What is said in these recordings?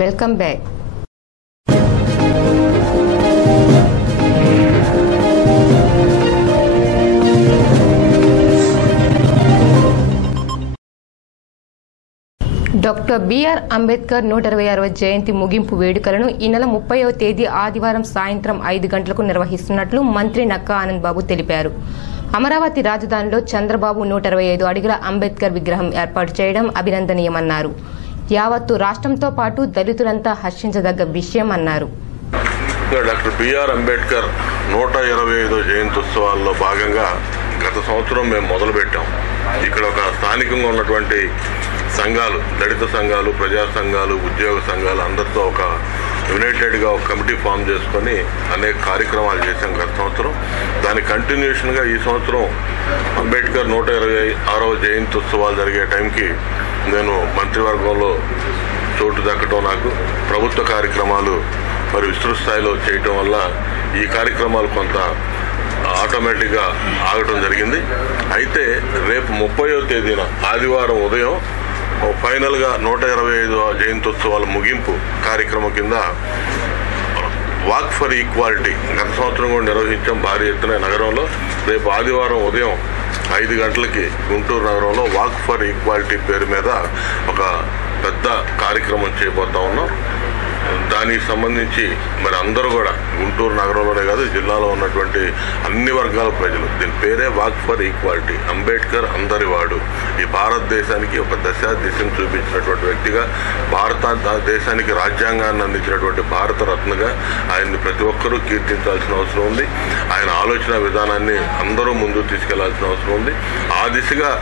Welcome back. Doctor B R Ambedkar 126వ జయంతి ముగింపు వేడుకలను ఈ నెల 30వ తేదీ ఆదివారం సాయంత్రం 5 గంటలకు నిర్వహిస్తున్నట్లు మంత్రి నక్కా ఆనంద్ బాబు తెలిపారు. అమరావతి రాజధానిలో చంద్రబాబు 125 అడుగుల అంబేద్కర్ విగ్రహం ఏర్పాటు చేయడం అభినందనీయమన్నారు. యావత్తు రాష్ట్రంతో పాటు దళితులంతా హర్షించదగ్గ విషయం అన్నారు. డాక్టర్ బిఆర్ అంబేద్కర్ 125వ జయంత్యుత్సవాల్లో భాగంగా గత సంవత్సరం మేము మొదలుపెట్టాం. ఇక్కడ ఒక స్థానికంగా ఉన్నటువంటి సంఘాలు, దళిత సంఘాలు, ప్రజా సంఘాలు, ఉద్యోగ సంఘాలు అందరితో ఒక యునైటెడ్గా ఒక కమిటీ ఫామ్ చేసుకొని అనేక కార్యక్రమాలు చేశాం గత సంవత్సరం. దాని కంటిన్యూషన్గా ఈ సంవత్సరం అంబేద్కర్ 126వ జయంతి ఉత్సవాలు జరిగే టైంకి నేను మంత్రివర్గంలో చోటు దక్కటం, నాకు ప్రభుత్వ కార్యక్రమాలు మరి విస్తృత స్థాయిలో చేయటం వల్ల ఈ కార్యక్రమాలు కొంత ఆటోమేటిక్గా ఆగటం జరిగింది. అయితే రేపు 30వ తేదీన ఆదివారం ఉదయం ఫైనల్గా 125వ జయంత్యుత్సవాల ముగింపు కార్యక్రమం కింద వాక్ ఫర్ ఈక్వాలిటీ గత సంవత్సరం కూడా నిర్వహించాం భారీ ఎత్తున నగరంలో. రేపు ఆదివారం ఉదయం 5 గంటలకి గుంటూరు నగరంలో వాక్ ఫర్ ఈక్వాలిటీ పేరు మీద ఒక పెద్ద కార్యక్రమం చేయబోతా ఉన్నాం. దానికి సంబంధించి మరి అందరూ కూడా గుంటూరు నగరంలోనే కాదు, జిల్లాలో ఉన్నటువంటి అన్ని వర్గాల ప్రజలు, దీని పేరే వాక్ ఫర్ ఈక్వాలిటీ. అంబేద్కర్ అందరివాడు, ఈ భారతదేశానికి ఒక దిశను చూపించినటువంటి వ్యక్తిగా, భారతదేశానికి రాజ్యాంగాన్ని అందించినటువంటి భారత రత్నగా ఆయన్ని ప్రతి ఒక్కరూ కీర్తించాల్సిన అవసరం ఉంది. ఆయన ఆలోచన విధానాన్ని అందరూ ముందుకు తీసుకెళ్లాల్సిన అవసరం ఉంది. ఆ దిశగా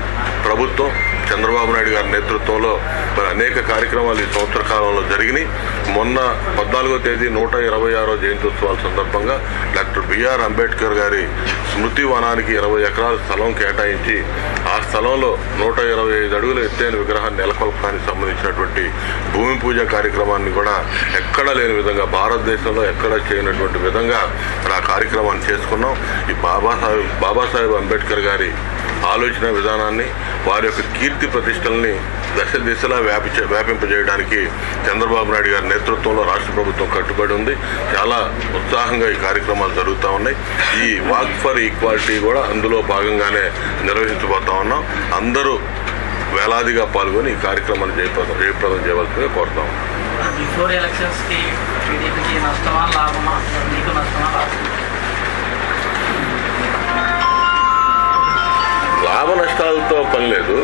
ప్రభుత్వం చంద్రబాబు నాయుడు గారి నేతృత్వంలో మరి అనేక కార్యక్రమాలు ఈ సంవత్సర కాలంలో జరిగినాయి. మొన్న 14వ తేదీ 126వ జయంత్యుత్సవాల సందర్భంగా డాక్టర్ బిఆర్ అంబేద్కర్ గారి స్మృతి వనానికి 20 ఎకరాల స్థలం కేటాయించి ఆ స్థలంలో 125 అడుగుల ఎత్తైన విగ్రహాన్ని నెలకొల్పడానికి సంబంధించినటువంటి భూమి పూజ కార్యక్రమాన్ని కూడా ఎక్కడా లేని విధంగా, భారతదేశంలో ఎక్కడా చేయనటువంటి విధంగా ఆ కార్యక్రమాన్ని చేసుకున్నాం. ఈ బాబాసాహెబ్ అంబేద్కర్ గారి ఆలోచన విధానాన్ని, వారి యొక్క కీర్తి ప్రతిష్టల్ని దశ దిశలా వ్యాపింపజేయడానికి చంద్రబాబు నాయుడు గారి నేతృత్వంలో రాష్ట్ర ప్రభుత్వం కట్టుబడి ఉంది. చాలా ఉత్సాహంగా ఈ కార్యక్రమాలు జరుగుతూ ఉన్నాయి. ఈ వాక్ ఫర్ ఈక్వాలిటీ కూడా అందులో భాగంగానే నిర్వహించబోతా ఉన్నాం. అందరూ వేలాదిగా పాల్గొని ఈ కార్యక్రమాన్ని జయప్రదం చేయవలసిందిగా కోరుతా ఉన్నాం. లాభ నష్టాలతో పని లేదు,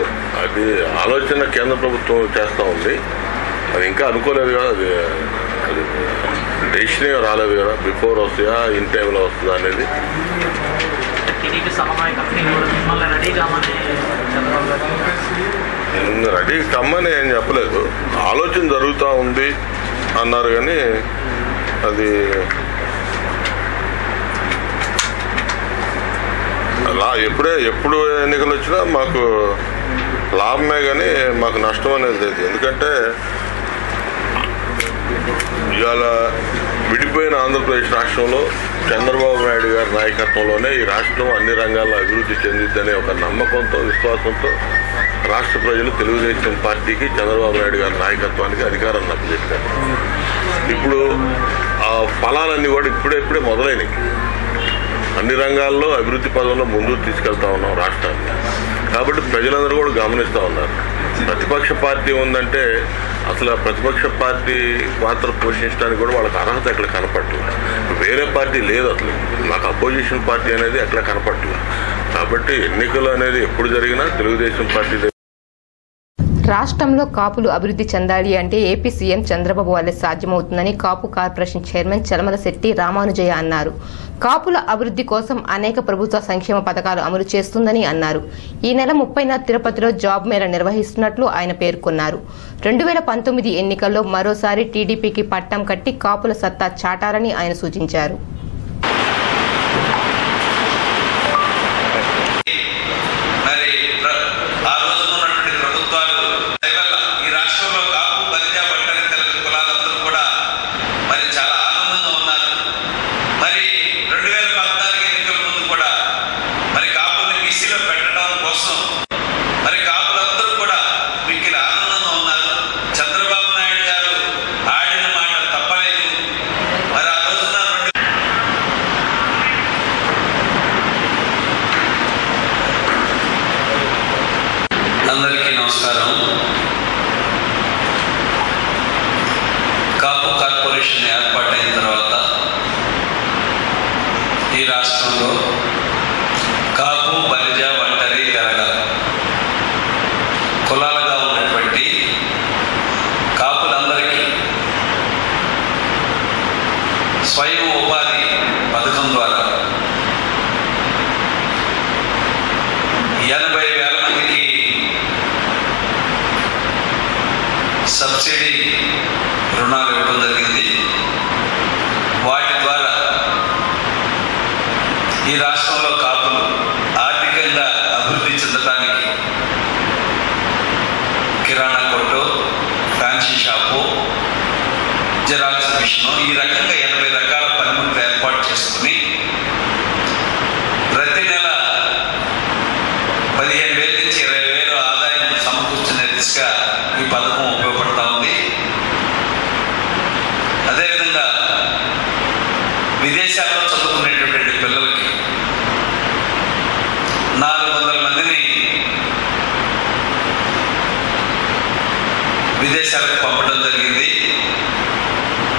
అది ఆలోచన కేంద్ర ప్రభుత్వం చేస్తూ ఉంది. అది ఇంకా అనుకోలేదు కదా, అది డెసిషన్ రాలేదు కదా, బిఫోర్ వస్తుందా ఇన్ టైంలో వస్తుందా అనేది. రెడీ కమ్మని ఏం చెప్పలేదు, ఆలోచన జరుగుతూ ఉంది అన్నారు. కానీ అది ఎప్పుడు ఎన్నికలు వచ్చినా మాకు లాభమే కానీ మాకు నష్టం అనేది లేదు. ఎందుకంటే ఇవాళ విడిపోయిన ఆంధ్రప్రదేశ్ రాష్ట్రంలో చంద్రబాబు నాయుడు గారి నాయకత్వంలోనే ఈ రాష్ట్రం అన్ని రంగాల్లో అభివృద్ధి చెందిద్దనే ఒక నమ్మకంతో, విశ్వాసంతో రాష్ట్ర ప్రజలు తెలుగుదేశం పార్టీకి, చంద్రబాబు నాయుడు గారి నాయకత్వానికి అధికారాన్ని అప్పచెప్పారు. ఇప్పుడు ఆ ఫలాలన్నీ కూడా ఇప్పుడే మొదలైనవి. అన్ని రంగాల్లో అభివృద్ధి పదంలో ముందుకు తీసుకెళ్తా ఉన్నాం రాష్ట్రాన్ని. కాబట్టి ప్రజలందరూ కూడా గమనిస్తూ ఉన్నారు. ప్రతిపక్ష పార్టీ ఉందంటే అసలు ప్రతిపక్ష పార్టీ పాత్ర పోషించడానికి కూడా వాళ్ళకి అర్హత ఎక్కడ కనపడలేదు. వేరే పార్టీ లేదు, అసలు నాకు అపోజిషన్ పార్టీ అనేది ఎక్కడ కనపడలేదు. కాబట్టి ఎన్నికలు అనేది ఎప్పుడు జరిగినా తెలుగుదేశం పార్టీ. రాష్ట్రంలో కాపులు అభివృద్ధి చెందాలి అంటే ఏపీ సీఎం చంద్రబాబు వల్లే సాధ్యమవుతుందని కాపు కార్పొరేషన్ చైర్మన్ చలమలశెట్టి రామానుజయ్య అన్నారు. కాపుల అభివృద్ధి కోసం అనేక ప్రభుత్వ సంక్షేమ పథకాలు అమలు చేస్తుందని అన్నారు. ఈ నెల 30న తిరుపతిలో జాబ్ మేళా నిర్వహిస్తున్నట్లు ఆయన పేర్కొన్నారు. 2019 ఎన్నికల్లో మరోసారి టీడీపీకి పట్టం కట్టి కాపుల సత్తా చాటాలని ఆయన సూచించారు. మరి కాపులందరూ కూడా మిక్కిలి ఆనందంగా ఉన్నారు. చంద్రబాబు నాయుడు గారు ఈ రకంగా 80 రకాల పనిముట్లు ఏర్పాటు చేసుకుని ప్రతి నెల 15,000 నుంచి 20,000 ఆదాయం సమకూర్చునే దిశగా ఈ పథకం ఉపయోగపడతా ఉంది. అదేవిధంగా విదేశాల్లో చదువుకునేటటువంటి పిల్లలకి 400 మందిని విదేశాలకు పంపడం జరిగింది.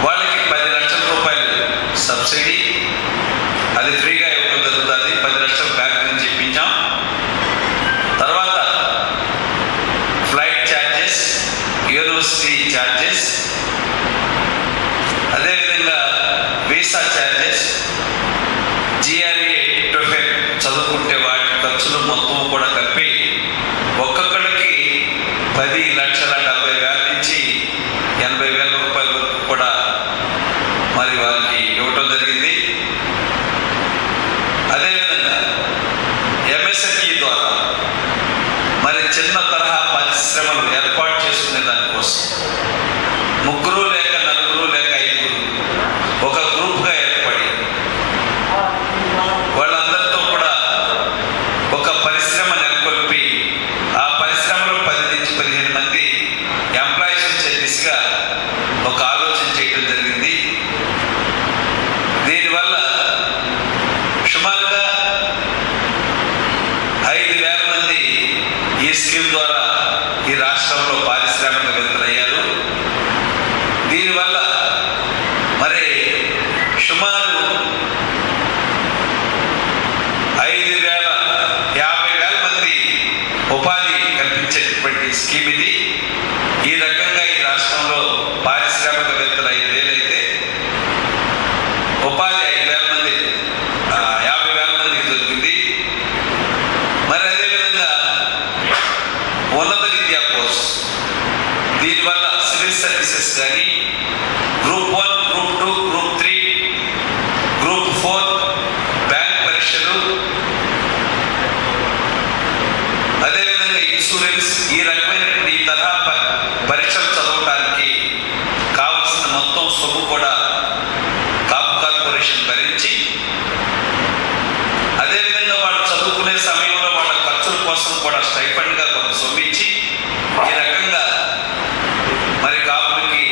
వాళ్ళకి 10 లక్షల రూపాయలు సబ్సిడీ, అది ఫ్రీగా ఇవ్వడం జరుగుతుంది. 10 లక్షలు బ్యాంక్ నుంచి ఇప్పించాం. తర్వాత ఫ్లైట్ ఛార్జెస్, యూనివర్సిటీ ఛార్జెస్, అదేవిధంగా వీసా ఛార్జెస్, జిఆర్ఏ టోఫెల్ చదువుకుంటే వాటి ఖర్చులు మొత్తం కూడా కలిపి ఒక్కొక్కడికి 10,70,000 నుంచి 80,000 రూపాయల వరకు కూడా మరి వారికి ఇవ్వటం జరిగింది. అదేవిధంగా ఎంఎస్ఎంఈ ద్వారా మరి చిన్న తరహా పరిశ్రమలు ఏర్పాటు చేసుకునే దానికోసం 3 లేక 4 లేక 5 ఒక గ్రూప్గా ఏర్పడి వాళ్ళందరితో కూడా ఒక పరిశ్రమ నెలకొల్పి ఆ పరిశ్రమలో 10 నుంచి 15 మంది ఎంప్లాయీస్ వచ్చే దిశగా ఒక ఆలోచన చేయడం జరిగింది. దీనివల్ల సుమారుగా 5,000 మంది ఈ స్కీమ్ ద్వారా ఈ రాష్ట్రంలో పారిశ్రామికవేత్తలు అయ్యారు. దీనివల్ల మరి సుమారు 50,000 మంది ఉపాధి కల్పించేటువంటి స్కీమ్ ఇది. ఈ రకంగా ఈ రాష్ట్రంలో పారిశ్రామికవేత్తలు 5,000 అయితే ఉపాధి 5,000 మంది 50,000 మందికి దొరికింది. మరి అదేవిధంగా ఉన్నత విద్యా కోర్స్, దీనివల్ల సివిల్ సర్వీసెస్ కానీ group 1, group 2, group 3, group 4 bank పరీక్షలు, అదేవిధంగా ఇన్సూరెన్స్, ఈ రకమైనటువంటి ఈ తరహా పరీక్షలు చదవడానికి కావలసిన మొత్తం సొమ్ము కూడా కాపు కార్పొరేషన్ భరించి, అదేవిధంగా వాళ్ళు చదువుకునే సమయంలో వాళ్ళ ఖర్చుల కోసం కూడా స్టైఫండ్గా కొంత సొమ్ము ఇచ్చి ఈ రకంగా మరి కాపులకి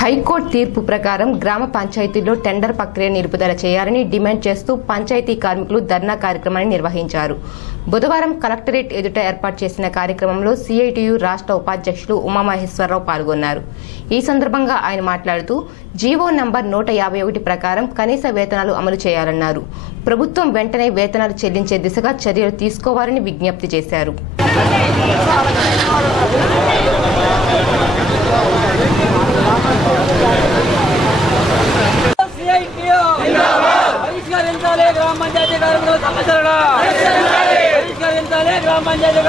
హైకోర్టు తీర్పు ప్రకారం గ్రామ పంచాయతీల్లో టెండర్ ప్రక్రియ నిలుపుదల చేయాలని డిమాండ్ చేస్తూ పంచాయతీ కార్మికులు ధర్నా కార్యక్రమాన్ని నిర్వహించారు. బుధవారం కలెక్టరేట్ ఎదుట ఏర్పాటు చేసిన కార్యక్రమంలో సిఐటియు రాష్ట్ర ఉపాధ్యక్షులు ఉమామహేశ్వరరావు పాల్గొన్నారు. ఈ సందర్భంగా ఆయన మాట్లాడుతూ జీవో నంబర్ 151 ప్రకారం కనీస వేతనాలు అమలు చేయాలన్నారు. ప్రభుత్వం వెంటనే వేతనాలు చెల్లించే దిశగా చర్యలు తీసుకోవాలని విజ్ఞప్తి చేశారు. పరిష్కరించాలి గ్రామ పంచాయతీ కార్మికుల సమస్యలను పరిష్కరించాలి గ్రామ పంచాయతీ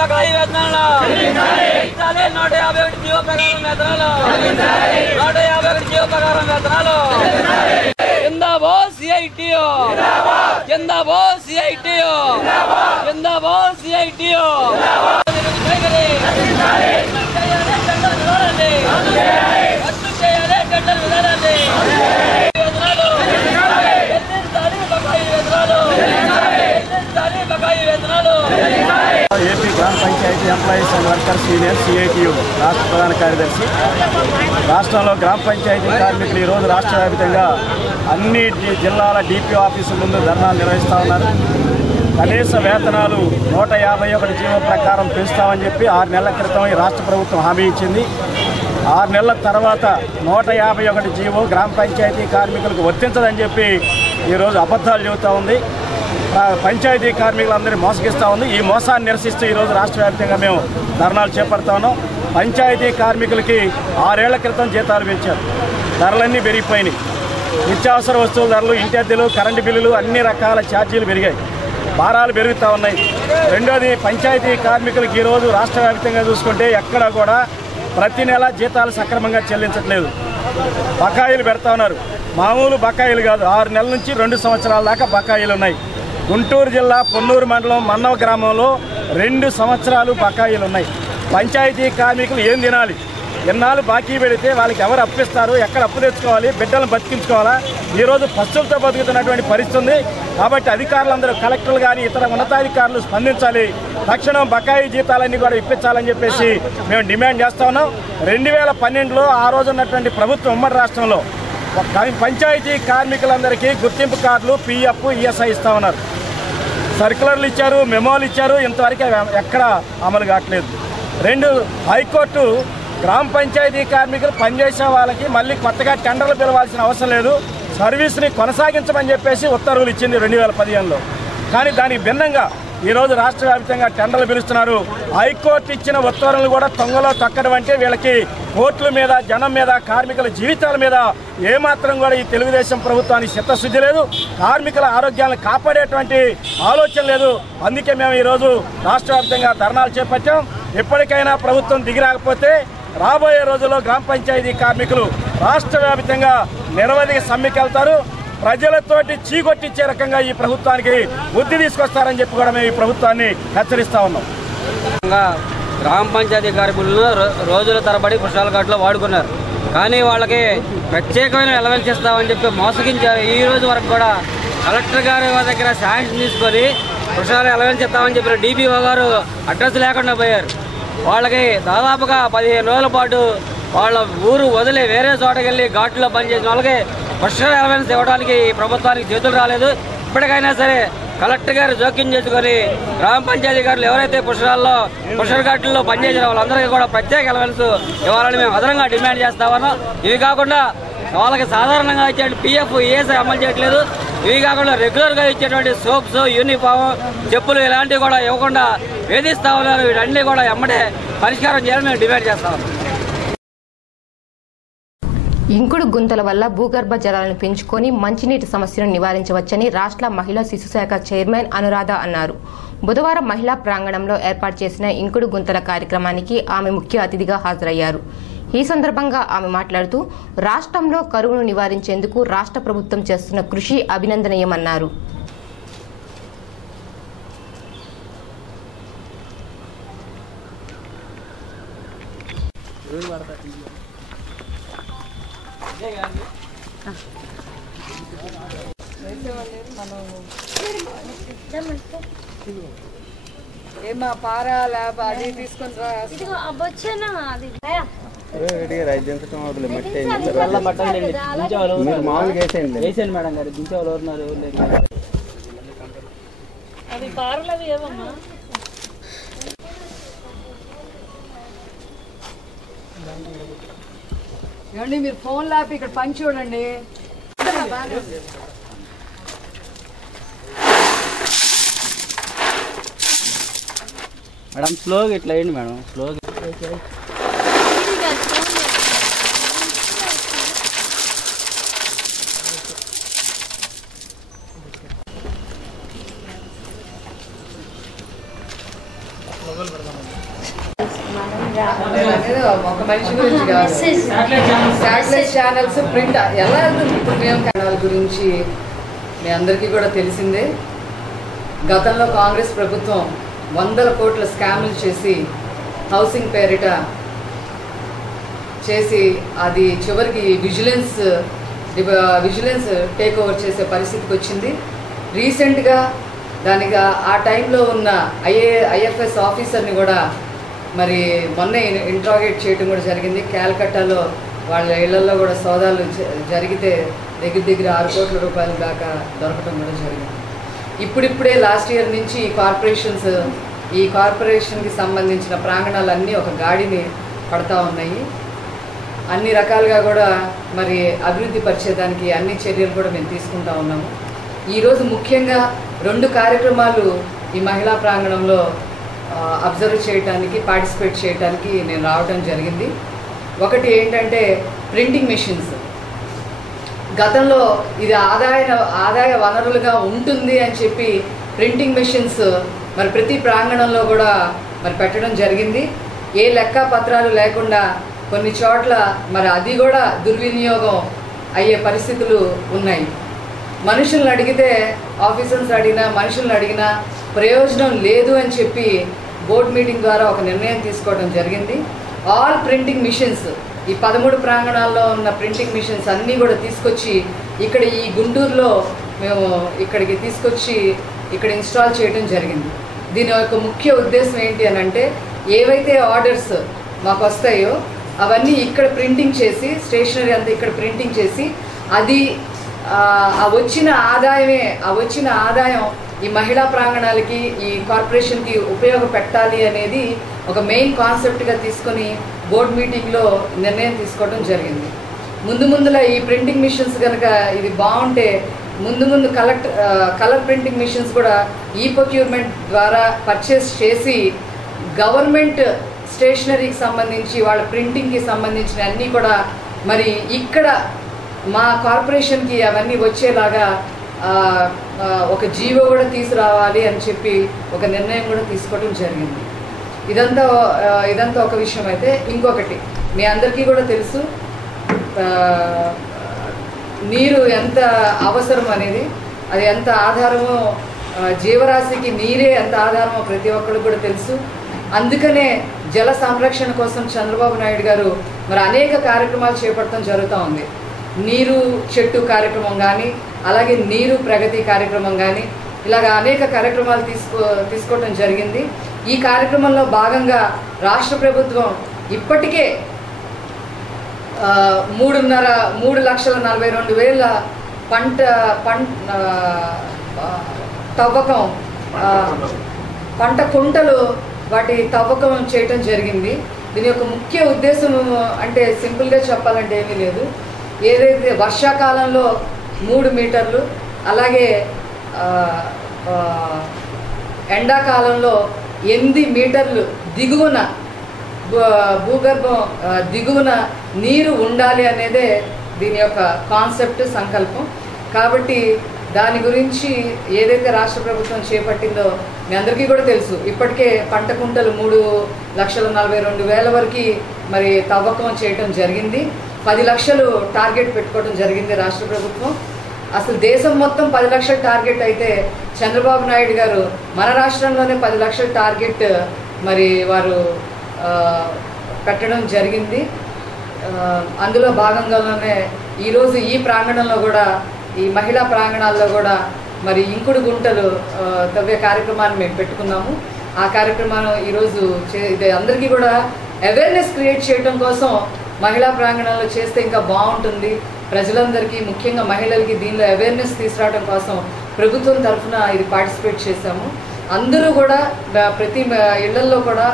బకాయి వేతనాలు 151 జీవో ప్రకారం వేతనాలు 151 జీవో ప్రకారం వేతనాలు జిందాబాద్ సిఐటియు జిందాబాద్ సిఐటియు జిందాబాద్ CITU AP Grama Panchayat employees and workers union CITU రాష్ట్ర ప్రధాన కార్యదర్శి. రాష్ట్రంలో గ్రామ పంచాయతీ కార్మికులు ఈరోజు రాష్ట్ర వ్యాప్తంగా అన్ని జిల్లాల డిపిఓ ఆఫీసుల ముందు ధర్నాలు నిర్వహిస్తూ ఉన్నారు. కనీస వేతనాలు 151 జీవో ప్రకారం పెంచుతామని చెప్పి 6 నెలల క్రితం ఈ రాష్ట్ర ప్రభుత్వం హామీ ఇచ్చింది. 6 నెలల తర్వాత 151 జీవో గ్రామ పంచాయతీ కార్మికులకు వర్తించదని చెప్పి ఈరోజు అబద్ధాలు చెబుతూ ఉంది. పంచాయతీ కార్మికులందరినీ మోసగిస్తూ ఉంది. ఈ మోసాన్ని నిరసిస్తూ ఈరోజు రాష్ట్ర వ్యాప్తంగా మేము ధర్నాలు చేపడతా ఉన్నాం. పంచాయతీ కార్మికులకి 6 ఏళ్ల క్రితం జీతాలు పెంచారు. ధరలన్నీ పెరిగిపోయినాయి. నిత్యావసర వస్తువుల ధరలు, ఇంటి అద్దెలు, కరెంటు బిల్లులు, అన్ని రకాల ఛార్జీలు పెరిగాయి. భారాలు పెరుగుతూ ఉన్నాయి. రెండోది, పంచాయతీ కార్మికులకి ఈరోజు రాష్ట్ర వ్యాప్తంగా చూసుకుంటే ఎక్కడా కూడా ప్రతి నెల జీతాలు సక్రమంగా చెల్లించట్లేదు. బకాయిలు పెడతా ఉన్నారు. మామూలు బకాయిలు కాదు, 6 నెలల నుంచి 2 సంవత్సరాల దాకా బకాయిలు ఉన్నాయి. గుంటూరు జిల్లా పొన్నూరు మండలం మన్నవ గ్రామంలో 2 సంవత్సరాలు బకాయిలు ఉన్నాయి. పంచాయతీ కార్మికులు ఏం తినాలి? ఎన్నాళ్ళు బాకీ పెడితే వాళ్ళకి ఎవరు అప్పిస్తారు? ఎక్కడ అప్పు తెచ్చుకోవాలి? బిడ్డలను బతికించుకోవాలా? ఈరోజు పస్తులతో బతుకుతున్నటువంటి పరిస్థితి ఉంది. కాబట్టి అధికారులందరూ, కలెక్టర్లు కానీ ఇతర ఉన్నతాధికారులు స్పందించాలి. తక్షణం బకాయి జీతాలన్నీ కూడా ఇప్పించాలని చెప్పేసి మేము డిమాండ్ చేస్తా ఉన్నాం. 2012లో ఆ రోజు ఉన్నటువంటి ప్రభుత్వం ఉమ్మడి రాష్ట్రంలో పంచాయతీ కార్మికులందరికీ గుర్తింపు కార్డులు, పిఎఫ్, ఈఎస్ఐ ఇస్తా ఉన్నారు. సర్క్యులర్లు ఇచ్చారు, మెమోలు ఇచ్చారు. ఇంతవరకు ఎక్కడ అమలు కావట్లేదు. 2, హైకోర్టు గ్రామ పంచాయతీ కార్మికులు పనిచేసే వాళ్ళకి మళ్ళీ కొత్తగా టెండర్లు పిలవాల్సిన అవసరం లేదు, సర్వీస్ని కొనసాగించమని చెప్పేసి ఉత్తర్వులు ఇచ్చింది 2015లో. కానీ దానికి భిన్నంగా ఈరోజు రాష్ట్ర వ్యాప్తంగా టెండర్లు పిలుస్తున్నారు. హైకోర్టు ఇచ్చిన ఉత్తర్వులు కూడా తొంగలో తక్కడం అంటే వీళ్ళకి కోర్టుల మీద, జనం మీద, కార్మికుల జీవితాల మీద ఏమాత్రం కూడా ఈ తెలుగుదేశం ప్రభుత్వానికి చిత్తశుద్ధి లేదు. కార్మికుల ఆరోగ్యాలను కాపాడేటువంటి ఆలోచన లేదు. అందుకే మేము ఈరోజు రాష్ట్ర వ్యాప్తంగా ధర్నాలు చేపట్టాం. ఎప్పటికైనా ప్రభుత్వం దిగిరాకపోతే రాబోయే రోజుల్లో గ్రామ పంచాయతీ కార్మికులు రాష్ట్ర వ్యాప్తంగా నిరవధిక సమ్మెకి వెళ్తారు. ప్రజలతోటి చీకొట్టించే రకంగా ఈ ప్రభుత్వానికి బుద్ధి తీసుకొస్తారని చెప్పి కూడా మేము ఈ ప్రభుత్వాన్ని హెచ్చరిస్తా ఉన్నాం. గ్రామ పంచాయతీ కార్మికులను రోజుల తరబడి పుష్పాల ఘాట్లో వాడుకున్నారు. కానీ వాళ్ళకి ప్రత్యేకమైన ఎలవెన్స్ ఇస్తామని చెప్పి మోసగించారు. ఈ రోజు వరకు కూడా కలెక్టర్ గారి దగ్గర శాంక్షన్ తీసుకొని పుష్పాల ఎలవెన్స్ ఇస్తామని చెప్పిన డిపిఓ గారు అడ్రస్ లేకుండా పోయారు. వాళ్ళకి దాదాపుగా 15 రోజుల పాటు వాళ్ళ ఊరు వదిలి వేరే చోటకి వెళ్ళి ఘాట్లో పనిచేసిన వాళ్ళకి పుష్కర ఎలవెన్స్ ఇవ్వడానికి ప్రభుత్వానికి చేతులు రాలేదు. ఇప్పటికైనా సరే కలెక్టర్ గారు జోక్యం చేసుకొని గ్రామ పంచాయతీ గారులు ఎవరైతే పుష్కర ఘాట్లలో పనిచేసిన వాళ్ళందరికీ కూడా ప్రత్యేక ఎలవెన్స్ ఇవ్వాలని మేము అదనంగా డిమాండ్ చేస్తా ఉన్నాం. ఇవి కాకుండా వాళ్ళకి సాధారణంగా ఇచ్చే పిఎఫ్, ఈఎస్ఐ అమలు చేయట్లేదు. ఇవి కాకుండా రెగ్యులర్గా ఇచ్చేటువంటి సోప్స్, యూనిఫామ్, చెప్పులు ఇలాంటివి కూడా ఇవ్వకుండా వేధిస్తా ఉన్నారు. వీటన్నీ కూడా ఎమ్మడే పరిష్కారం చేయాలని మేము డిమాండ్ చేస్తా ఉన్నాం. ఇంకుడు గుంతల వల్ల భూగర్భ జలాలను పెంచుకొని మంచినీటి సమస్యను నివారించవచ్చని రాష్ట్ర మహిళా శిశు శాఖ చైర్మన్ అనురాధ అన్నారు. బుధవారం మహిళా ప్రాంగణంలో ఏర్పాటు చేసిన ఇంకుడు గుంతల కార్యక్రమానికి ఆమె ముఖ్య అతిథిగా హాజరయ్యారు. ఈ సందర్భంగా ఆమె మాట్లాడుతూ రాష్ట్రంలో కరువును నివారించేందుకు రాష్ట్ర ప్రభుత్వం చేస్తున్న కృషి అభినందనీయమన్నారు. ఏమా పారా ల్యాబ్ అది తీసుకొని వేసేయండి మేడం గారు, దించే వాళ్ళు ఉన్నారు. అది పారలవి ఏమమ్మా ఏమండి మీరు ఫోన్ లాపి ఇక్కడ పని చూడండి. మేడం స్లోగా ఇట్లా వేయండి మేడం, స్లోగా. ఒక మనిషి గురించి కాదు, శాటిలైట్ ఛానల్స్ ప్రింట్ ఎలా ప్రీమియం ఛానల్ గురించి మీ అందరికీ కూడా తెలిసిందే. గతంలో కాంగ్రెస్ ప్రభుత్వం 100 కోట్ల స్కాములు చేసి హౌసింగ్ పేరిట చేసి అది చివరికి విజిలెన్స్ టేక్ ఓవర్ చేసే పరిస్థితికి వచ్చింది. రీసెంట్గా దానికి ఆ టైంలో ఉన్న ఐఎఫ్ఎస్ ఆఫీసర్ని కూడా మరి మొన్న ఇంట్రాగేట్ చేయడం కూడా జరిగింది. క్యాల్కట్టాలో వాళ్ళ ఇళ్లలో కూడా సోదాలు జరిగితే దగ్గర 6 కోట్ల రూపాయల దాకా దొరకడం కూడా జరిగింది. ఇప్పుడిప్పుడే లాస్ట్ ఇయర్ నుంచి ఈ కార్పొరేషన్కి సంబంధించిన ప్రాంగణాలన్నీ ఒక గాడిని పడతా ఉన్నాయి. అన్ని రకాలుగా కూడా మరి అభివృద్ధి పరిచేదానికి అన్ని చర్యలు కూడా మేము తీసుకుంటా ఉన్నాము. ఈరోజు ముఖ్యంగా 2 కార్యక్రమాలు ఈ మహిళా ప్రాంగణంలో అబ్జర్వ్ చేయడానికి, పార్టిసిపేట్ చేయడానికి నేను రావడం జరిగింది. ఒకటి ఏంటంటే ప్రింటింగ్ మెషిన్స్. గతంలో ఇది ఆదాయ వనరులుగా ఉంటుంది అని చెప్పి ప్రింటింగ్ మెషిన్స్ మరి ప్రతి ప్రాంగణంలో కూడా మరి పెట్టడం జరిగింది. ఏ లెక్క పత్రాలు లేకుండా కొన్ని చోట్ల మరి అది కూడా దుర్వినియోగం అయ్యే పరిస్థితులు ఉన్నాయి. మనుషులను అడిగితే, ఆఫీసర్స్ అడిగినా, మనుషులను అడిగినా ప్రయోజనం లేదు అని చెప్పి బోర్డు మీటింగ్ ద్వారా ఒక నిర్ణయం తీసుకోవడం జరిగింది. ఆల్ ప్రింటింగ్ మిషన్స్, ఈ 13 ప్రాంగణాల్లో ఉన్న ప్రింటింగ్ మిషన్స్ అన్నీ కూడా తీసుకొచ్చి ఇక్కడ ఈ గుంటూరులో మేము ఇక్కడికి తీసుకొచ్చి ఇక్కడ ఇన్స్టాల్ చేయడం జరిగింది. దీని యొక్క ముఖ్య ఉద్దేశం ఏంటి అని అంటే, ఏవైతే ఆర్డర్స్ మాకు వస్తాయో అవన్నీ ఇక్కడ ప్రింటింగ్ చేసి, స్టేషనరీ అంతా ఇక్కడ ప్రింటింగ్ చేసి, అది ఆ వచ్చిన ఆదాయం ఈ మహిళా ప్రాంగణాలకి, ఈ కార్పొరేషన్కి ఉపయోగపెట్టాలి అనేది ఒక మెయిన్ కాన్సెప్ట్గా తీసుకొని బోర్డు మీటింగ్లో నిర్ణయం తీసుకోవడం జరిగింది. ముందులో ఈ ప్రింటింగ్ మిషన్స్ కనుక ఇది బాగుంటే ముందు కలర్ ప్రింటింగ్ మిషన్స్ కూడా ఈ ప్రొక్యూర్మెంట్ ద్వారా పర్చేస్ చేసి గవర్నమెంట్ స్టేషనరీకి సంబంధించి వాళ్ళ ప్రింటింగ్కి సంబంధించిన అన్నీ కూడా మరి ఇక్కడ మా కార్పొరేషన్కి అవన్నీ వచ్చేలాగా ఒక జీవో కూడా తీసుకురావాలి అని చెప్పి ఒక నిర్ణయం కూడా తీసుకోవడం జరిగింది. ఇదంతా ఒక విషయం అయితే, ఇంకొకటి మీ అందరికీ కూడా తెలుసు, నీరు ఎంత అవసరం అనేది, అది ఎంత ఆధారమో, జీవరాశికి నీరే ఎంత ఆధారమో ప్రతి ఒక్కరికి కూడా తెలుసు. అందుకనే జల సంరక్షణ కోసం చంద్రబాబు నాయుడు గారు మరి అనేక కార్యక్రమాలు చేపట్టడం జరుగుతూ ఉంది. నీరు చెట్టు కార్యక్రమం కానీ, అలాగే నీరు ప్రగతి కార్యక్రమం కానీ, ఇలాగ అనేక కార్యక్రమాలు తీసుకోవడం జరిగింది. ఈ కార్యక్రమంలో భాగంగా రాష్ట్ర ప్రభుత్వం ఇప్పటికే 3,42,000 తవ్వకం, పంట కుంటలు వాటి తవ్వకం చేయటం జరిగింది. దీని యొక్క ముఖ్య ఉద్దేశం అంటే సింపుల్గా చెప్పాలంటే ఏమీ లేదు. ఏదైతే వర్షాకాలంలో 3 మీటర్లు, అలాగే ఎండాకాలంలో 8 మీటర్లు దిగువన, భూగర్భం దిగువన నీరు ఉండాలి అనేదే దీని యొక్క కాన్సెప్ట్, సంకల్పం. కాబట్టి దాని గురించి ఏదైతే రాష్ట్ర ప్రభుత్వం చేపట్టిందో మీ అందరికీ కూడా తెలుసు. ఇప్పటికే పంట కుంటలు 3,42,000 వరకు మరి తవ్వకం చేయటం జరిగింది. 10 లక్షలు టార్గెట్ పెట్టుకోవడం జరిగింది రాష్ట్ర ప్రభుత్వం. అసలు దేశం మొత్తం 10 లక్షల టార్గెట్ అయితే చంద్రబాబు నాయుడు గారు మన రాష్ట్రంలోనే 10 లక్షల టార్గెట్ మరి వారు పెట్టడం జరిగింది. అందులో భాగంగానే ఈరోజు ఈ ప్రాంగణంలో కూడా ఈ మహిళా ప్రాంగణాల్లో కూడా మరి ఇంకుడు గుంటలు తవ్వే కార్యక్రమాన్ని మేము పెట్టుకున్నాము. ఆ కార్యక్రమాన్ని ఈరోజు ఇది అందరికీ కూడా అవేర్నెస్ క్రియేట్ చేయడం కోసం మహిళా ప్రాంగణాల్లో చేస్తే ఇంకా బాగుంటుంది. ప్రజలందరికీ ముఖ్యంగా మహిళలకి దీనిలో అవేర్నెస్ తీసుకురావడం కోసం ప్రభుత్వం తరఫున ఇది పార్టిసిపేట్ చేశాము. అందరూ కూడా ప్రతి ఇళ్లలో కూడా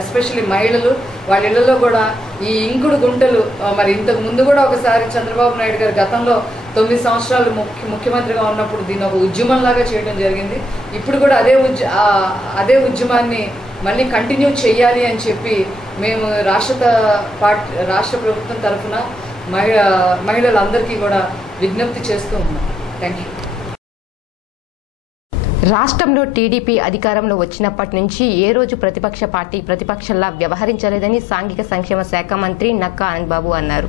ఎస్పెషల్లీ మహిళలు వాళ్ళ ఇళ్లలో కూడా ఈ ఇంకుడు గుంటలు మరి ఇంతకు ముందు కూడా ఒకసారి చంద్రబాబు నాయుడు గారు గతంలో 9 సంవత్సరాలు ముఖ్యమంత్రిగా ఉన్నప్పుడు దీన్ని ఒక ఉద్యమంలాగా చేయడం జరిగింది. ఇప్పుడు కూడా అదే ఉద్యమాన్ని మళ్ళీ కంటిన్యూ చేయాలి అని చెప్పి మేము రాష్ట్ర ప్రభుత్వం తరఫున మహిళలందరికీ కూడా విజ్ఞప్తి చేస్తూ ఉన్నాం. Thank you. రాష్ట్రంలో టీడీపీ అధికారంలో వచ్చినప్పటి నుంచి ఏ రోజు ప్రతిపక్షంలా వ్యవహరించలేదని సాంఘిక సంక్షేమ శాఖ మంత్రి నక్కా ఆనందబాబు అన్నారు.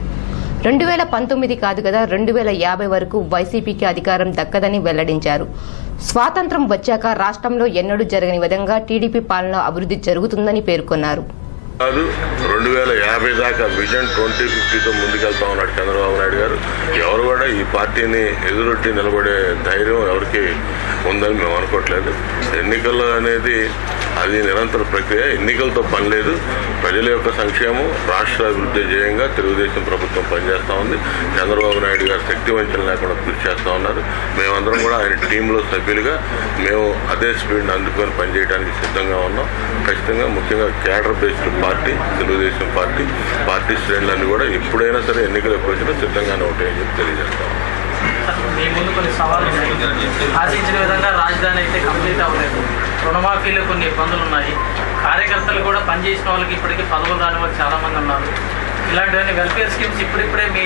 2019 కాదు కదా 2050 వరకు వైసీపీకి అధికారం దక్కదని వెల్లడించారు. స్వాతంత్రం వచ్చాక రాష్ట్రంలో ఎన్నడూ జరగని విధంగా టీడీపీ పాలన అభివృద్ధి జరుగుతుందని పేర్కొన్నారు. 2050 దాకా విజన్ 2050తో ముందుకెళ్తా ఉన్నాడు చంద్రబాబు నాయుడు గారు. ఎవరు కూడా ఈ పార్టీని ఎదురొట్టి నిలబడే ధైర్యం ఎవరికి ఉందని మేము అనుకోవట్లేదు. ఎన్నికలు అనేది అది నిరంతర ప్రక్రియ. ఎన్నికలతో పని లేదు. ప్రజల యొక్క సంక్షేమం, రాష్ట్ర అభివృద్ధి ధ్యేయంగా తెలుగుదేశం ప్రభుత్వం పనిచేస్తూ ఉంది. చంద్రబాబు నాయుడు గారు శక్తి వంచన లేకుండా కృషి చేస్తూ ఉన్నారు. మేమందరం కూడా ఆయన టీంలో సభ్యులుగా మేము అదే స్పీడ్ని అందుకొని పనిచేయడానికి సిద్ధంగా ఉన్నాం. ఖచ్చితంగా ముఖ్యంగా cadre based party Telugu Desam party శ్రేణులన్నీ కూడా ఎప్పుడైనా సరే ఎన్నికలు ఎప్పుడు వచ్చినా సిద్ధంగానే ఉంటాయని చెప్పి తెలియజేస్తాం. మీ ముందు కొన్ని సవాళ్ళు ఆశించిన విధంగా రాజధాని అయితే కంప్లీట్ అవ్వలేదు. రుణమాఫీలో కొన్ని ఇబ్బందులు ఉన్నాయి. కార్యకర్తలు కూడా పనిచేసిన వాళ్ళకి ఇప్పటికీ పదవులు రాని వాళ్ళు చాలామంది ఉన్నారు. ఇలాంటివన్నీ వెల్ఫేర్ స్కీమ్స్ ఇప్పుడిప్పుడే మీ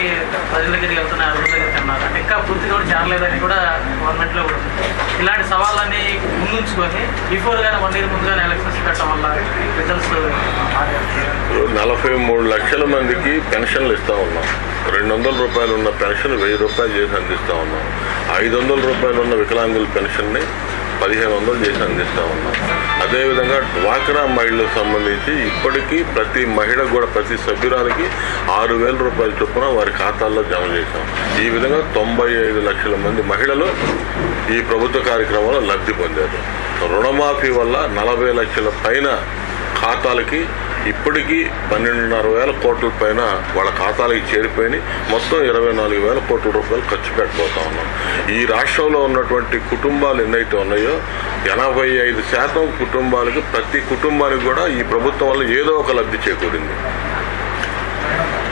ప్రజల దగ్గరికి వెళ్తున్నాయి, అభివృద్ధి దగ్గరికి అన్నారు. అంటే ఇంకా పూర్తిగా కూడా చేరలేదని కూడా గవర్నమెంట్లో కూడా ఉంది. ఇలాంటి సవాళ్ళన్నీ ముందుంచుకొని బిఫోర్గానే 1 year ముందుగానే ఎలక్షన్స్ పెట్టడం వల్ల రిజల్ట్స్ 43 లక్షల మందికి పెన్షన్లు ఇస్తూ ఉన్నాం. 200 రూపాయలు ఉన్న పెన్షన్ 1000 రూపాయలు చేసి అందిస్తూ ఉన్నాం. 500 రూపాయలు ఉన్న వికలాంగుల పెన్షన్ని 1500 చేసి అందిస్తూ ఉన్నాం. అదేవిధంగా డ్వాక్రా మహిళలకు సంబంధించి ఇప్పటికీ ప్రతి మహిళకు కూడా ప్రతి సభ్యురాలకి 6000 రూపాయల చొప్పున వారి ఖాతాల్లో జమ చేశాం. ఈ విధంగా 95 లక్షల మంది మహిళలు ఈ ప్రభుత్వ కార్యక్రమంలో లబ్ధి పొందారు. రుణమాఫీ వల్ల 40 లక్షల పైన ఖాతాలకి ఇప్పటికీ 12,500 కోట్ల పైన వాళ్ళ ఖాతాలకి చేరిపోయినాయి. మొత్తం 24,000 కోట్ల రూపాయలు ఖర్చు పెట్టబోతా ఉన్నాం. ఈ రాష్ట్రంలో ఉన్నటువంటి కుటుంబాలు ఎన్నైతే ఉన్నాయో 85% కుటుంబాలకి ప్రతి కుటుంబానికి కూడా ఈ ప్రభుత్వం వల్ల ఏదో ఒక లబ్ధి చేకూరింది.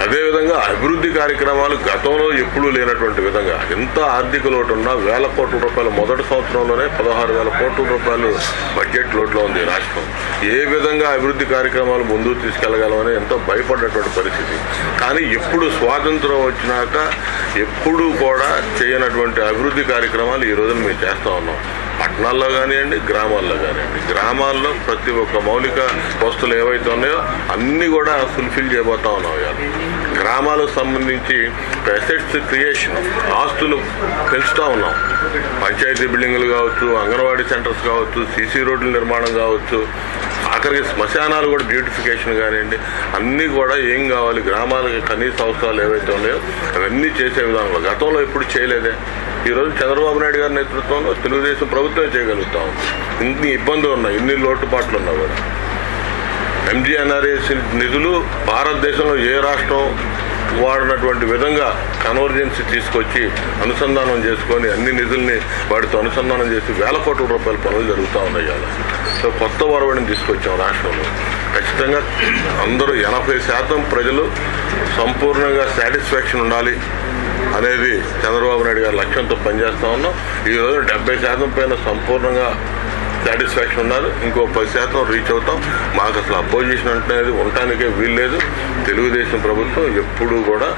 అదేవిధంగా అభివృద్ధి కార్యక్రమాలు గతంలో ఎప్పుడూ లేనటువంటి విధంగా ఎంత ఆర్థిక లోటు ఉన్నా 1,000 కోట్ల రూపాయలు మొదటి సంవత్సరంలోనే 16,000 కోట్ల రూపాయలు బడ్జెట్ లోటులో ఉంది రాష్ట్రం. ఏ విధంగా అభివృద్ధి కార్యక్రమాలు ముందుకు తీసుకెళ్లగలమని ఎంతో భయపడ్డటువంటి పరిస్థితి. కానీ ఎప్పుడు స్వాతంత్రం వచ్చినాక ఎప్పుడూ కూడా చేయనటువంటి అభివృద్ధి కార్యక్రమాలు ఈ రోజున మేము చేస్తూ ఉన్నాం. పట్టణాల్లో కానివ్వండి, గ్రామాల్లో కానివ్వండి. గ్రామాల్లో ప్రతి ఒక్క మౌలిక వస్తువులు ఏవైతే ఉన్నాయో అన్నీ కూడా ఫుల్ఫిల్ చేయబోతా ఉన్నాం. గ్రామాలకు సంబంధించి అసెట్స్ క్రియేషన్, ఆస్తులు పెంచుతూ ఉన్నాం. పంచాయతీ బిల్డింగులు కావచ్చు, అంగన్వాడీ సెంటర్స్ కావచ్చు, సీసీ రోడ్ల నిర్మాణం కావచ్చు, ఆఖరికి శ్మశానాలు కూడా బ్యూటిఫికేషన్ కానివ్వండి, అన్నీ కూడా ఏం కావాలి గ్రామాలకి కనీస అవసరాలు ఏవైతే ఉన్నాయో అవన్నీ చేసే విధానంలో గతంలో ఎప్పుడు చేయలేదే. ఈరోజు చంద్రబాబు నాయుడు గారి నేతృత్వంలో తెలుగుదేశం ప్రభుత్వమే చేయగలుగుతాం. ఇన్ని ఇబ్బందులు ఉన్నాయి, ఇన్ని లోటుపాట్లు ఉన్నా కూడా ఎంజీఎన్ఆర్ఏసీ నిధులు భారతదేశంలో ఏ రాష్ట్రం వాడినటువంటి విధంగా కన్వర్జెన్సీ తీసుకొచ్చి అనుసంధానం చేసుకొని అన్ని నిధుల్ని వాటితో అనుసంధానం చేసి 1,000 కోట్ల రూపాయల పనులు జరుగుతూ ఉన్నాయి. కదా సో కొత్త వరవడిని తీసుకొచ్చాం రాష్ట్రంలో. ఖచ్చితంగా అందరూ 80% ప్రజలు సంపూర్ణంగా సాటిస్ఫాక్షన్ ఉండాలి అనేది చంద్రబాబు నాయుడు గారి లక్ష్యంతో పనిచేస్తూ ఉన్నాం. ఈరోజు 70% పైన సంపూర్ణంగా సాటిస్ఫాక్షన్ ఉన్నారు. ఇంకో 10% రీచ్ అవుతాం. మాకు అసలు అపోజిషన్ అనేది ఉండటానికే వీల్లేదు. తెలుగుదేశం ప్రభుత్వం ఎప్పుడూ కూడా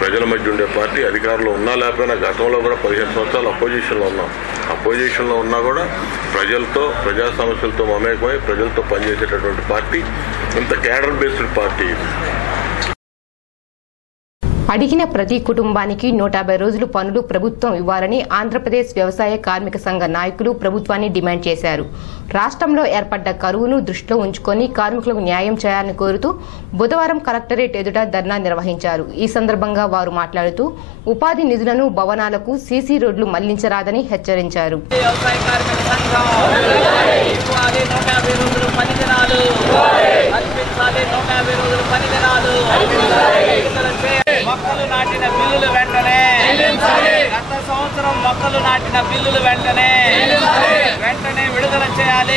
ప్రజల మధ్య ఉండే పార్టీ. అధికారంలో ఉన్నా లేకపోయినా గతంలో కూడా 15 సంవత్సరాలు అపోజిషన్లో ఉన్నాం. అపోజిషన్లో ఉన్నా కూడా ప్రజలతో, ప్రజా సమస్యలతో మమేకమై ప్రజలతో పనిచేసేటటువంటి పార్టీ. ఇంత క్యాడర్ బేస్డ్ పార్టీ. అడిగిన ప్రతి కుటుంబానికి 150 రోజులు పనులు ప్రభుత్వం ఇవ్వాలని ఆంధ్రప్రదేశ్ వ్యవసాయ కార్మిక సంఘ నాయకులు ప్రభుత్వాన్ని డిమాండ్ చేశారు. రాష్ట్రంలో ఏర్పడ్డ కరువును దృష్టిలో ఉంచుకొని కార్మికులకు న్యాయం చేయాలని కోరుతూ బుధవారం కలెక్టరేట్ ఎదుట ధర్నా నిర్వహించారు. ఈ సందర్భంగా వారు మాట్లాడుతూ ఉపాధి నిధులను భవనాలకు సీసీ రోడ్లు మళ్లించరాదని హెచ్చరించారు. మొక్కలు నాటిన బిల్లులు వెంటనే గత సంవత్సరం మొక్కలు నాటిన బిల్లులు వెంటనే విడుదల చేయాలి.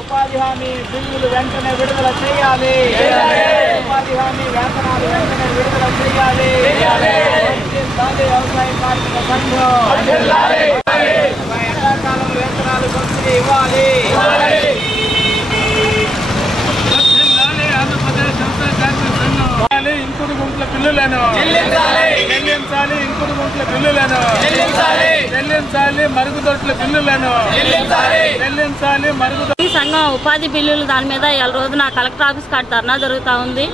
ఉపాధి హామీ బిల్లులు వెంటనే విడుదల చేయాలి. ఉపాధి హామీ వేతనాలు వెంటనే విడుదల చేయాలి. వ్యవసాయ కార్మిక సంఘం ఎండాకాలం వేతనాలు పంపిణీ ఇవ్వాలి. ఆంధ్రప్రదేశ్ వ్యవసాయ కార్మిక సంఘం ఇంకుడు గుంట్ల బిల్లులను చెల్లించాలి. ఇంకుడు గుంట్ల బిల్లులను చెల్లించాలి. మరుగుదొడ్ల బిల్లులను చెల్లించాలి. ఈ సంఘం ఉపాధి బిల్లులు దాని మీద ఈ రోజున కలెక్టర్ ఆఫీస్ కాడ ధర్నా జరుగుతూ ఉంది.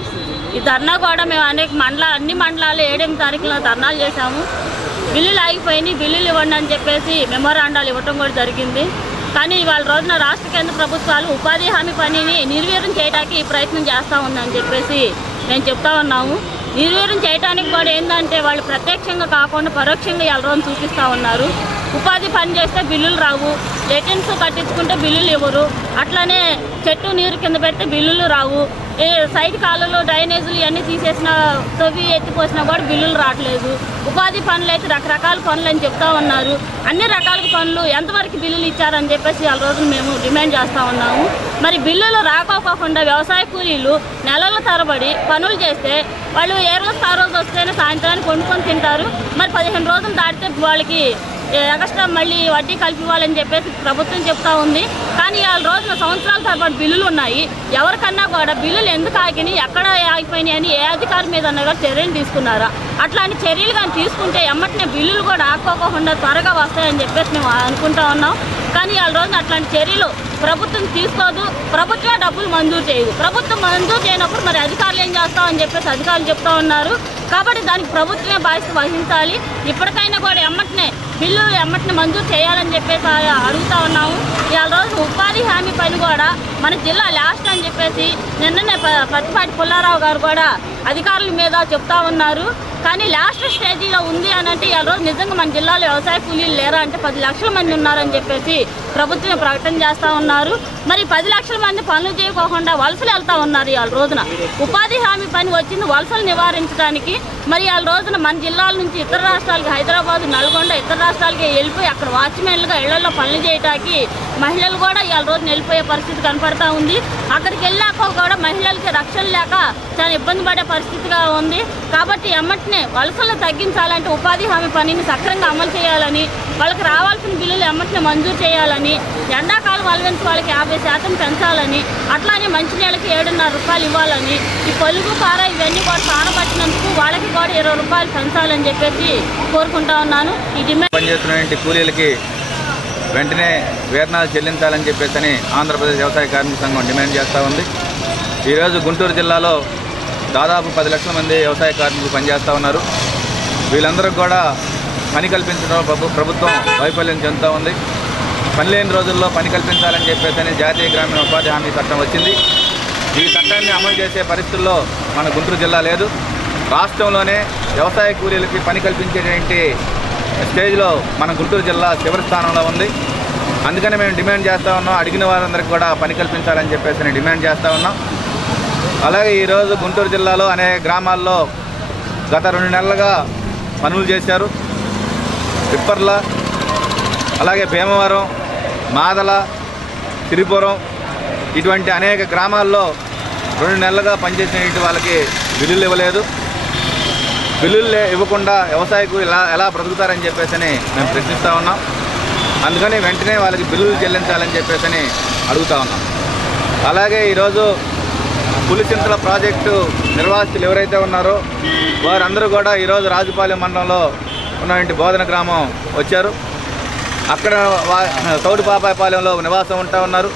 ఈ ధర్నా కూడా మేము అన్ని మండలాలు 7 తారీఖున ధర్నాలు చేశాము. బిల్లులు ఆగిపోయినాయి, బిల్లులు ఇవ్వండి అని చెప్పేసి మెమోరాండాలు ఇవ్వటం కూడా జరిగింది. కానీ ఇవాళ రోజున రాష్ట్ర కేంద్ర ప్రభుత్వాలు ఉపాధి హామీ పనిని నిర్వీర్యం చేయడానికి ప్రయత్నం చేస్తూ ఉందని చెప్పేసి మేము చెప్తా ఉన్నాము. నిర్వీర్యం చేయడానికి కూడా ఏంటంటే వాళ్ళు ప్రత్యక్షంగా కాకుండా పరోక్షంగా ఈ రోజున చూపిస్తూ ఉన్నారు. ఉపాధి పని చేస్తే బిల్లులు రావు, లెటిన్స్ కట్టించుకుంటే బిల్లులు ఇవ్వరు, అట్లానే చెట్టు నీరు కింద పెడితే బిల్లులు రావు, సైడ్ కాలువలు డ్రైనేజీలు ఇవన్నీ తీసేసిన తవ్వి ఎత్తిపోసినా కూడా బిల్లులు రావట్లేదు. ఉపాధి పనులు అయితే రకరకాల పనులు అని చెప్తా ఉన్నారు. అన్ని రకాల పనులు ఎంతవరకు బిల్లులు ఇచ్చారని చెప్పేసి ఆ రోజు మేము డిమాండ్ చేస్తూ ఉన్నాము. మరి బిల్లులు రాకపోకుండా వ్యవసాయ కూలీలు నెలల తరబడి పనులు చేస్తే వాళ్ళు ఏ రోజు ఆ రోజు వస్తేనే సాయంత్రానికి వండుకొని తింటారు. మరి 15 రోజులు దాటితే వాళ్ళకి ఎక్స్ట్రా మళ్ళీ వడ్డీ కలిపివ్వాలని చెప్పేసి ప్రభుత్వం చెప్తా ఉంది. కానీ ఆ రోజున సంవత్సరాల తరబడి బిల్లులు ఉన్నాయి. ఎవరికన్నా కూడా బిల్లులు ఎందుకు ఆగినాయి, ఎక్కడ ఆగిపోయినాయి అని ఏ అధికారి మీద కూడా చర్యలు తీసుకున్నారా? అట్లాంటి చర్యలు కానీ తీసుకుంటే ఎమ్మటనే బిల్లులు కూడా ఆకోకుండా త్వరగా వస్తాయని చెప్పేసి మేము అనుకుంటా ఉన్నాం. కానీ ఆ రోజున అట్లాంటి చర్యలు ప్రభుత్వం తీసుకోదు, ప్రభుత్వమే డబ్బులు మంజూరు చేయదు. ప్రభుత్వం మంజూరు చేయనప్పుడు మరి అధికారులు ఏం చేస్తామని చెప్పేసి అధికారులు చెప్తా ఉన్నారు. కాబట్టి దానికి ప్రభుత్వమే బాధ్యత వహించాలి. ఇప్పటికైనా కూడా ఎమ్మటనే మంజూరు చేయాలని చెప్పేసి అడుగుతా ఉన్నాము. ఇవాళ రోజు ఉపాధి హామీ పని కూడా మన జిల్లా లాస్ట్ అని చెప్పేసి నిన్ననే పత్తిపాటి పుల్లారావు గారు కూడా అధికారుల మీద చెప్తా ఉన్నారు. కానీ లాస్ట్ స్టేజీలో ఉంది అని అంటే ఇవాళ రోజు నిజంగా మన జిల్లాలో వ్యవసాయ కూలీలు లేరా అంటే 10 లక్షల మంది ఉన్నారని చెప్పేసి ప్రభుత్వం ప్రకటన చేస్తూ ఉన్నారు. మరి 10 లక్షల మంది పనులు చేయకోకుండా వలసలు వెళ్తూ ఉన్నారు. ఇవాళ రోజున ఉపాధి హామీ పని వచ్చింది వలసలు నివారించడానికి. మరి ఇవాళ రోజున మన జిల్లాల నుంచి ఇతర రాష్ట్రాలకి హైదరాబాద్, నల్గొండ ఇతర రాష్ట్రాలకి వెళ్ళిపోయి అక్కడ వాచ్మెన్లుగా ఇళ్లలో పనులు చేయడానికి మహిళలు కూడా ఇవాళ రోజున వెళ్ళిపోయే పరిస్థితి కనపడతా ఉంది. అక్కడికి వెళ్ళాక కూడా మహిళలకి రక్షణ లేక చాలా ఇబ్బంది పడే పరిస్థితిగా ఉంది. కాబట్టి ఎమ్మటనే వలసలు తగ్గించాలంటే ఉపాధి హామీ పనిని సక్రమంగా అమలు చేయాలని, వాళ్ళకి రావాల్సిన బిల్లులు ఎమ్మటనే మంజూరు చేయాలని, ఎండాకాలం అలవెన్స్ వాళ్ళకి 50% పెంచాలని, అట్లానే మంచినీళ్ళకి 7.5 రూపాయలు ఇవ్వాలని, ఈ పొలుగు పార ఇవన్నీ కూడా సానపట్టినందుకు వాళ్ళకి కూడా 20 రూపాయలు పెంచాలని చెప్పేసి కోరుకుంటా ఉన్నాను. ఈ డిమాండ్ పనిచేస్తున్న కూలీలకి వెంటనే వేతనాలు చెల్లించాలని చెప్పేసి ఆంధ్రప్రదేశ్ వ్యవసాయ కార్మిక సంఘం డిమాండ్ చేస్తూ ఉంది. ఈరోజు గుంటూరు జిల్లాలో దాదాపు 10 లక్షల మంది వ్యవసాయ కార్మికులు పనిచేస్తూ ఉన్నారు. వీళ్ళందరికీ కూడా పని కల్పించడం ప్రభుత్వం వైఫల్యం చెందుతూ ఉంది. పని లేని రోజుల్లో పని కల్పించాలని చెప్పేసి జాతీయ గ్రామీణ ఉపాధి హామీ చట్టం వచ్చింది. ఈ చట్టాన్ని అమలు చేసే పరిస్థితుల్లో మన గుంటూరు జిల్లా లేదు. రాష్ట్రంలోనే వ్యవసాయ కూలీలకి పని కల్పించేటువంటి స్టేజ్లో మన గుంటూరు జిల్లా చివరి స్థానంలో ఉంది. అందుకని మేము డిమాండ్ చేస్తూ ఉన్నాం, అడిగిన వారందరికీ కూడా పని కల్పించాలని చెప్పేసి డిమాండ్ చేస్తూ ఉన్నాం. అలాగే ఈరోజు గుంటూరు జిల్లాలో అనేక గ్రామాల్లో గత 2 నెలలుగా పనులు చేశారు. పిప్పర్ల, అలాగే భీమవరం, మాదల, తిరుపురం ఇటువంటి అనేక గ్రామాల్లో 2 నెలలుగా పనిచేసిన వాళ్ళకి బిల్లులు ఇవ్వలేదు. బిల్లులు ఇవ్వకుండా వ్యవసాయకు ఎలా బ్రతుకుతారని చెప్పేసి మేము ప్రశ్నిస్తూ ఉన్నాం. అందుకని వెంటనే వాళ్ళకి బిల్లులు చెల్లించాలని చెప్పేసి అడుగుతూ ఉన్నాం. అలాగే ఈరోజు పులిచింతల ప్రాజెక్టు నిర్వాసితులు ఎవరైతే ఉన్నారో వారందరూ కూడా ఈరోజు రాజుపాలెం మండలంలో ఉన్నటువంటి బోధన గ్రామం వచ్చారు. అక్కడ తౌడుపాపాయపాలెంలో నివాసం ఉంటా ఉన్నారు.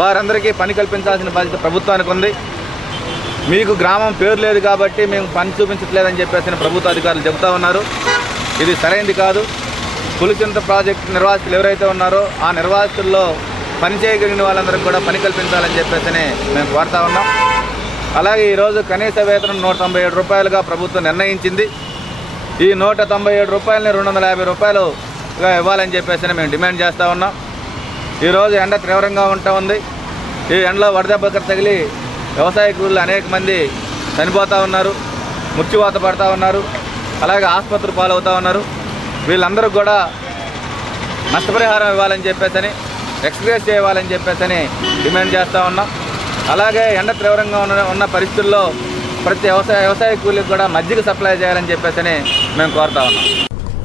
వారందరికీ పని కల్పించాల్సిన బాధ్యత ప్రభుత్వానికి ఉంది. మీకు గ్రామం పేరు లేదు కాబట్టి మేము పని చూపించట్లేదని చెప్పేసి ప్రభుత్వ అధికారులు చెబుతూ ఉన్నారు. ఇది సరైనది కాదు. పులిచింత ప్రాజెక్టు నిర్వాసితులు ఎవరైతే ఉన్నారో ఆ నిర్వాసితుల్లో పని చేయగలిగిన వాళ్ళందరికీ కూడా పని కల్పించాలని చెప్పేసి మేము కోరుతా ఉన్నాం. అలాగే ఈరోజు కనీస వేతనం 197 రూపాయలుగా ప్రభుత్వం నిర్ణయించింది. ఈ 197 రూపాయలని 250 రూపాయలుగా ఇవ్వాలని చెప్పేసి మేము డిమాండ్ చేస్తూ ఉన్నాం. ఈరోజు ఎండ తీవ్రంగా ఉంటా ఉంది. ఈ ఎండలో వడదెబ్బకు తగిలి వ్యవసాయ కూలీలు అనేక మంది చనిపోతూ ఉన్నారు, మృత్యువాత పడుతూ ఉన్నారు, అలాగే ఆసుపత్రి పాలవుతూ ఉన్నారు. వీళ్ళందరూ కూడా నష్టపరిహారం ఇవ్వాలని చెప్పేసి, ఎక్స్గ్రేస్ చేయాలని చెప్పేసి డిమాండ్ చేస్తూ ఉన్నాం. అలాగే ఎండ తీవ్రంగా ఉన్న పరిస్థితుల్లో ప్రతి వ్యవసాయ కూలీకి కూడా మజ్జిగ సప్లై చేయాలని చెప్పేసి మేము కోరుతా ఉన్నాం.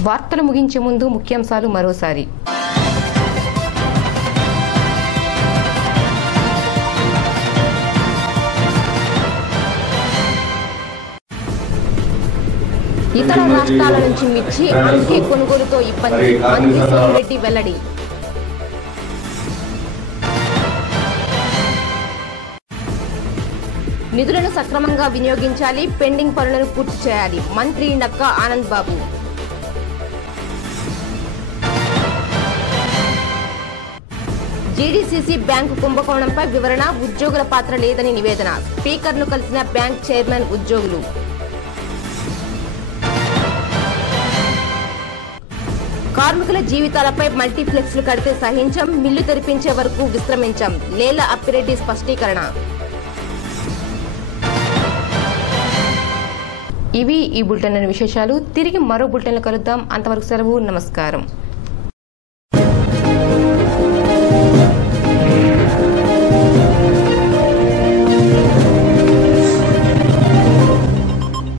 వార్తలు ముగించే ముందు ముఖ్యాంశాలు మరోసారి. ఇతర రాష్ట్రాల నుంచి మిర్చి అంకే కొనుగోలుతో ఇబ్బంది, మంత్రి సోమిరెడ్డి వెల్లడి. నిధులను సక్రమంగా వినియోగించాలి, పెండింగ్ పనులను పూర్తి చేయాలి, మంత్రి నక్కా ఆనంద్ బాబు. జీడీసీసీ బ్యాంకు కుంభకోణంపై వివరణ, ఉద్యోగుల పాత్ర లేదని నివేదన, స్పీకర్ను కలిసిన బ్యాంక్ చైర్మన్ ఉద్యోగులు. కార్మికుల జీవితాలపై మల్టీప్లెక్స్లు కడితే సహించం, మిల్లు తెరిపించే వరకు విశ్రమించం, లేల అప్పిరెడ్డి స్పష్టీకరణ. ఇవి ఈ బులెటిన్ విశేషాలు. తిరిగి మరో బులెటిన్లో కలుద్దాం. అంతవరకు సెలవు. నమస్కారం.